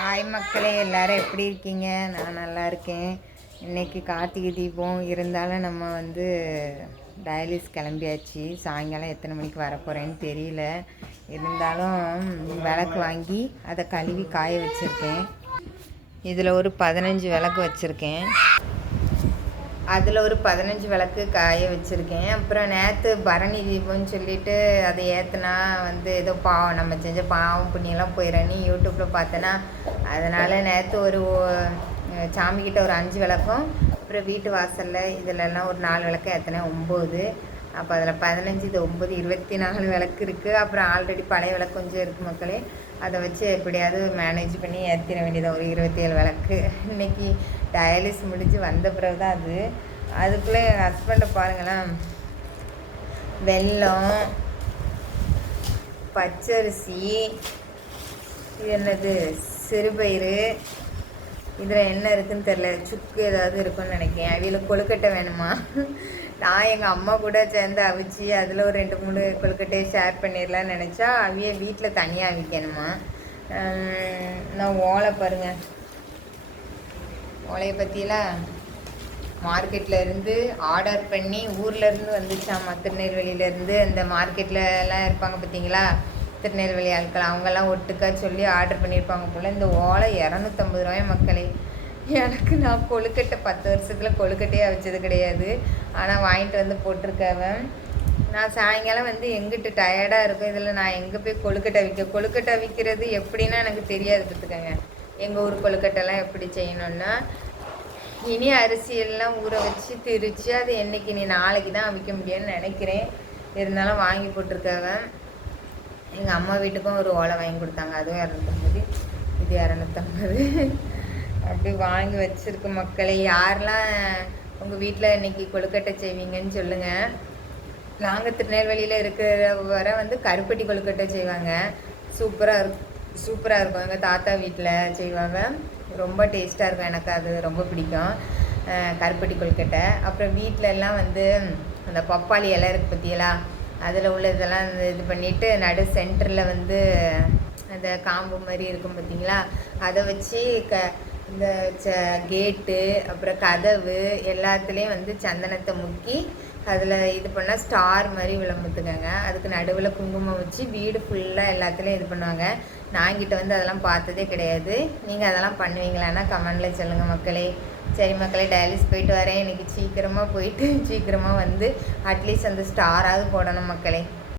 Hi மக்களே எல்லாரும் எப்படி இருக்கீங்க? நான் நல்லா இருக்கேன். இன்னைக்கு கார்த்திகை தீபம். இருந்தாலும் நம்ம வந்து டயாலிஸ் கிளம்பியாச்சு. சாயங்காலம் எத்தனை மணிக்கு வர போகிறேன்னு தெரியல. இருந்தாலும் விளக்கு வாங்கி அதை கழுவி காய வச்சுருக்கேன். இதில் ஒரு பதினஞ்சு விளக்கு வச்சுருக்கேன். அதில் ஒரு பதினஞ்சு விளக்கு காய வச்சுருக்கேன். அப்புறம் நேற்று பரணி தீபம்னு சொல்லிட்டு அதை ஏற்றுனா வந்து ஏதோ பாவம் நம்ம செஞ்ச பாவம் புண்ணியெல்லாம் போயிடறேன்னு யூடியூப்பில் பார்த்தேன்னா அதனால் நேற்று ஒரு சாமிக்கிட்ட ஒரு அஞ்சு விளக்கும் அப்புறம் வீட்டு வாசலில் இதிலெல்லாம் ஒரு நாலு விளக்கு ஏற்றினேன் ஒம்பது. அப்போ அதில் பதினஞ்சு இது ஒம்பது இருபத்தி நாலு விளக்கு இருக்குது அப்புறம் ஆல்ரெடி பழைய விளக்கு கொஞ்சம் இருக்குது மக்களே. அதை வச்சு எப்படியாவது மேனேஜ் பண்ணி ஏற்றிட வேண்டியதாக ஒரு இருபத்தேழு விளக்கு. இன்னைக்கு டயாலிஸ் முடிஞ்சு வந்த பிறகு தான் அது. அதுக்குள்ளே எங்கள் ஹஸ்பண்டை பாருங்களேன். வெல்லம் பச்சரிசி இது என்னது சிறுபயிறு இதில் என்ன இருக்குன்னு தெரில சுக்கு ஏதாவது இருக்குன்னு நினைக்கிறேன். அவியில் கொழுக்கட்டை வேணுமா? நான் எங்கள் அம்மா கூட சேர்ந்து அவிச்சு அதில் ஒரு ரெண்டு மூணு கொழுக்கட்டையை ஷேர் பண்ணிடலான்னு நினச்சா அவிய வீட்டில் தனியாக அவிக்கணுமா? நான் ஓலை பாருங்கள் ஓலையை பற்றிலாம் மார்க்கெட்டில் இருந்து ஆர்டர் பண்ணி ஊர்லேருந்து வந்துச்சாம்மா. திருநெல்வேலியிலேருந்து இந்த மார்க்கெட்டில் எல்லாம் இருப்பாங்க பார்த்தீங்களா திருநெல்வேலி ஆட்கள் அவங்கெல்லாம் ஒட்டுக்கா சொல்லி ஆர்டர் பண்ணியிருப்பாங்க போல். இந்த ஓலை இரநூத்தம்பது ரூபாய் மக்களே. எனக்கு நான் கொழுக்கட்டை பத்து வருஷத்தில் கொழுக்கட்டையே வச்சது கிடையாது. ஆனால் வாங்கிட்டு வந்து போட்டிருக்கவன் நான் சாயங்காலம் வந்து எங்கிட்டு டயர்டாக இருக்கும் இதில் நான் எங்கே போய் கொழுக்கட்டை விற்க கொழுக்கட்டை விற்கிறது எப்படின்னா எனக்கு தெரியாது பார்த்துக்கோங்க. எங்கள் ஊர் கொழுக்கட்டைலாம் எப்படி செய்யணும்னா இனி அரிசியெல்லாம் ஊற வச்சு திரித்து அது என்றைக்கு நீ நாளைக்கு தான் அவிக்க முடியும்னு நினைக்கிறேன். இருந்தாலும் வாங்கி போட்டிருக்காங்க. எங்கள் அம்மா வீட்டுக்கும் ஒரு ஓலை வாங்கி கொடுத்தாங்க. அதுவும் இரநூத்தம்பது இது இரநூத்தம்பது. அப்படி வாங்கி வச்சுருக்க மக்களை. யாரெல்லாம் உங்கள் வீட்டில் இன்னைக்கு கொழுக்கட்டை செய்வீங்கன்னு சொல்லுங்கள் நாங்கள் திருநெல்வேலியில் இருக்கிற வர வந்து கருப்பட்டி கொழுக்கட்டை செய்வாங்க. சூப்பராக இருக்கும். சூப்பராக இருக்கும் எங்கள் தாத்தா வீட்டில் செய்வாங்க. ரொம்ப டேஸ்ட்டாக இருக்கும் எனக்கு அது. ரொம்ப பிடிக்கும். கருப்பட்டி கொழுக்கட்டை. அப்புறம் வீட்டிலலாம் வந்து அந்த பப்பாளி இலை இருக்குது பற்றியெல்லாம் அதில் உள்ள இதெல்லாம் இந்த இது பண்ணிவிட்டு நடு சென்டரில் வந்து அந்த காம்பு மாதிரி இருக்கும் பார்த்தீங்களா அதை வச்சு க இந்த ச கேட்டு அப்புறம் கதவு எல்லாத்துலேயும் வந்து சந்தனத்தை முக்கி அதில் இது பண்ணால் ஸ்டார் மாதிரி விளம்பத்துக்கங்க. அதுக்கு நடுவில் குங்குமம் வச்சு வீடு ஃபுல்லாக எல்லாத்துலேயும் இது பண்ணுவாங்க. நாங்கிட்ட வந்து அதெல்லாம் பார்த்ததே கிடையாது. நீங்கள் அதெல்லாம் பண்ணுவீங்களான்னா கமெண்டில் சொல்லுங்கள் மக்களே. சரி மக்களே டயாலிஸ் போயிட்டு வரேன். எனக்கு சீக்கிரமாக போயிட்டு சீக்கிரமாக வந்து அட்லீஸ்ட் அந்த ஸ்டாராவது போடணும் மக்களே.